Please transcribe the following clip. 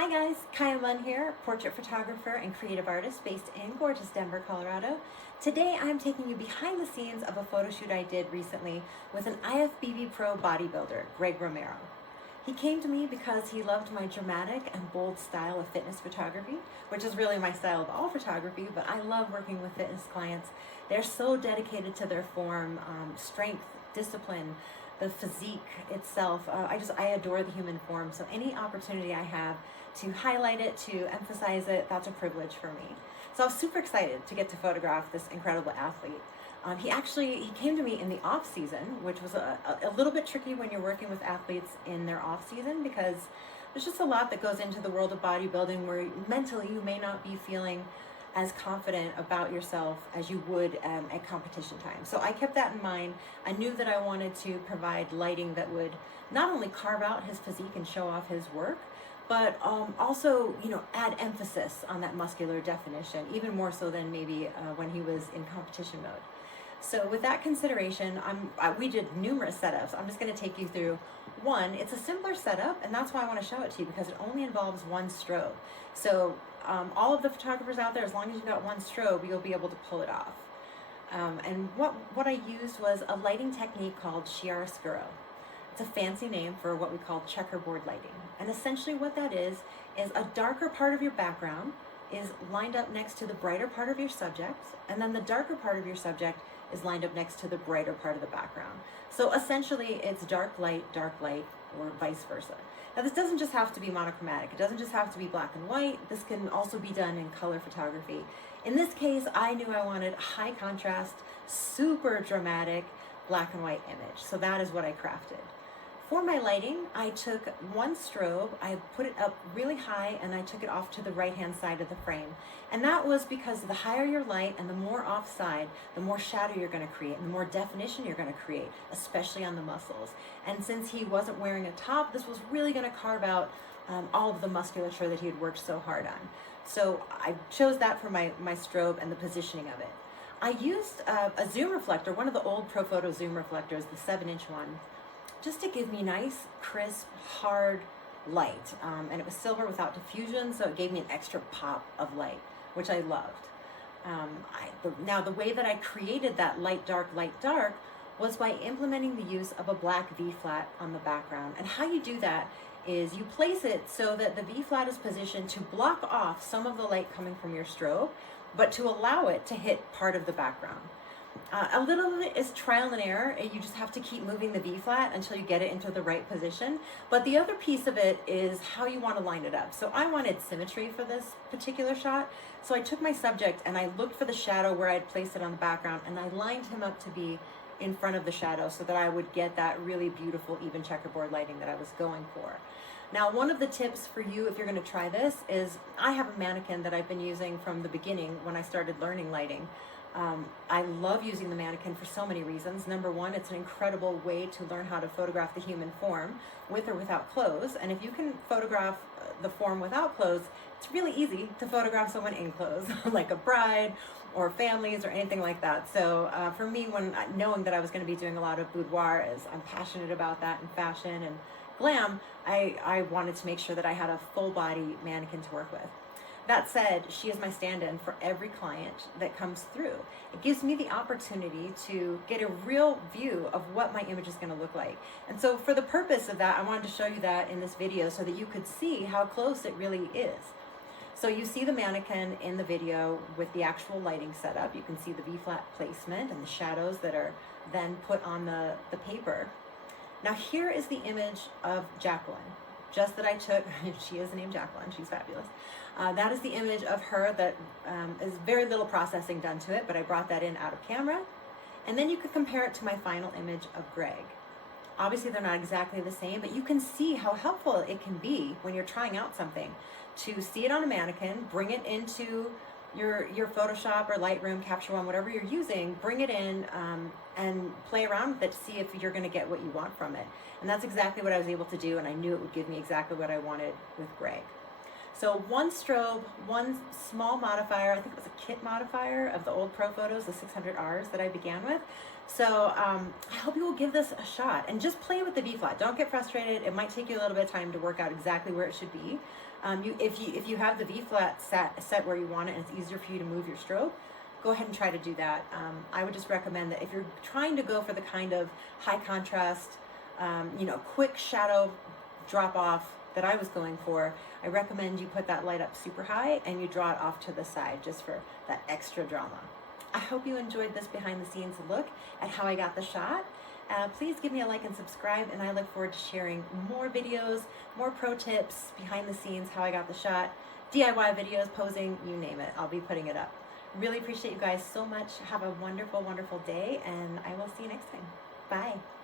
Hi guys, Kaya Munn here, portrait photographer and creative artist based in gorgeous Denver, Colorado. Today I'm taking you behind the scenes of a photo shoot I did recently with an IFBB pro bodybuilder, Greg Romero. He came to me because he loved my dramatic and bold style of fitness photography, which is really my style of all photography, but I love working with fitness clients. They're so dedicated to their form, strength, discipline, the physique itself. I adore the human form, so any opportunity I have to highlight it, to emphasize it, that's a privilege for me. So I was super excited to get to photograph this incredible athlete. He came to me in the off season, which was a little bit tricky when you're working with athletes in their off season, because there's just a lot that goes into the world of bodybuilding where mentally you may not be feeling as confident about yourself as you would at competition time. So I kept that in mind. I knew that I wanted to provide lighting that would not only carve out his physique and show off his work, but also, add emphasis on that muscular definition, even more so than maybe when he was in competition mode. So with that consideration, we did numerous setups. I'm just going to take you through one. It's a simpler setup, and that's why I want to show it to you, because it only involves one strobe. So all of the photographers out there, as long as you got one strobe, you'll be able to pull it off. And what I used was a lighting technique called chiaroscuro. It's a fancy name for what we call checkerboard lighting. And essentially what that is a darker part of your background is lined up next to the brighter part of your subject, and then the darker part of your subject is lined up next to the brighter part of the background. So essentially it's dark light, or vice versa. Now this doesn't just have to be monochromatic. It doesn't just have to be black and white. This can also be done in color photography. In this case, I knew I wanted high contrast, super dramatic black and white image. So that is what I crafted. For my lighting, I took one strobe, I put it up really high, and I took it off to the right-hand side of the frame. And that was because the higher your light and the more offside, the more shadow you're going to create and the more definition you're going to create, especially on the muscles. And since he wasn't wearing a top, this was really going to carve out all of the musculature that he had worked so hard on. So I chose that for my strobe and the positioning of it. I used a zoom reflector, one of the old Profoto zoom reflectors, the 7-inch one, just to give me nice, crisp, hard light. And it was silver without diffusion, so it gave me an extra pop of light, which I loved. Now, the way that I created that light, dark was by implementing the use of a black V-flat on the background. And how you do that is you place it so that the V-flat is positioned to block off some of the light coming from your strobe, but to allow it to hit part of the background. A little of it is trial and error, and you just have to keep moving the V-flat until you get it into the right position. But the other piece of it is how you want to line it up. So I wanted symmetry for this particular shot. So I took my subject and I looked for the shadow where I'd placed it on the background, and I lined him up to be in front of the shadow so that I would get that really beautiful, even checkerboard lighting that I was going for. Now, one of the tips for you if you're going to try this is I have a mannequin that I've been using from the beginning when I started learning lighting. I love using the mannequin for so many reasons. Number one, it's an incredible way to learn how to photograph the human form with or without clothes. And if you can photograph the form without clothes, it's really easy to photograph someone in clothes, like a bride or families or anything like that. So for me, knowing that I was going to be doing a lot of boudoir, as I'm passionate about that in fashion and glam, I wanted to make sure that I had a full body mannequin to work with. That said, she is my stand-in for every client that comes through. It gives me the opportunity to get a real view of what my image is going to look like. And so for the purpose of that, I wanted to show you that in this video so that you could see how close it really is. So you see the mannequin in the video with the actual lighting setup. You can see the V-flat placement and the shadows that are then put on the paper. Now here is the image of Jacqueline. Just that I took, she is named Jacqueline, she's fabulous. That is the image of her that is very little processing done to it, but I brought that in out of camera. And then you could compare it to my final image of Greg. Obviously they're not exactly the same, but you can see how helpful it can be when you're trying out something to see it on a mannequin, bring it into your Photoshop or Lightroom, Capture One, whatever you're using, bring it in and play around with it to see if you're going to get what you want from it. And that's exactly what I was able to do, and I knew it would give me exactly what I wanted with Greg. So one strobe, one small modifier, I think it was a kit modifier of the old pro photos, the 600Rs that I began with. So I hope you will give this a shot and just play with the V-flat. Don't get frustrated. It might take you a little bit of time to work out exactly where it should be. If you have the V-flat set where you want it and it's easier for you to move your strobe, go ahead and try to do that. I would just recommend that if you're trying to go for the kind of high contrast, quick shadow drop off that I was going for, I recommend you put that light up super high and you draw it off to the side just for that extra drama. I hope you enjoyed this behind the scenes look at how I got the shot. Please give me a like and subscribe, and I look forward to sharing more videos, more pro tips, behind the scenes, how I got the shot, DIY videos, posing, you name it. I'll be putting it up. Really appreciate you guys so much. Have a wonderful, wonderful day, and I will see you next time. Bye.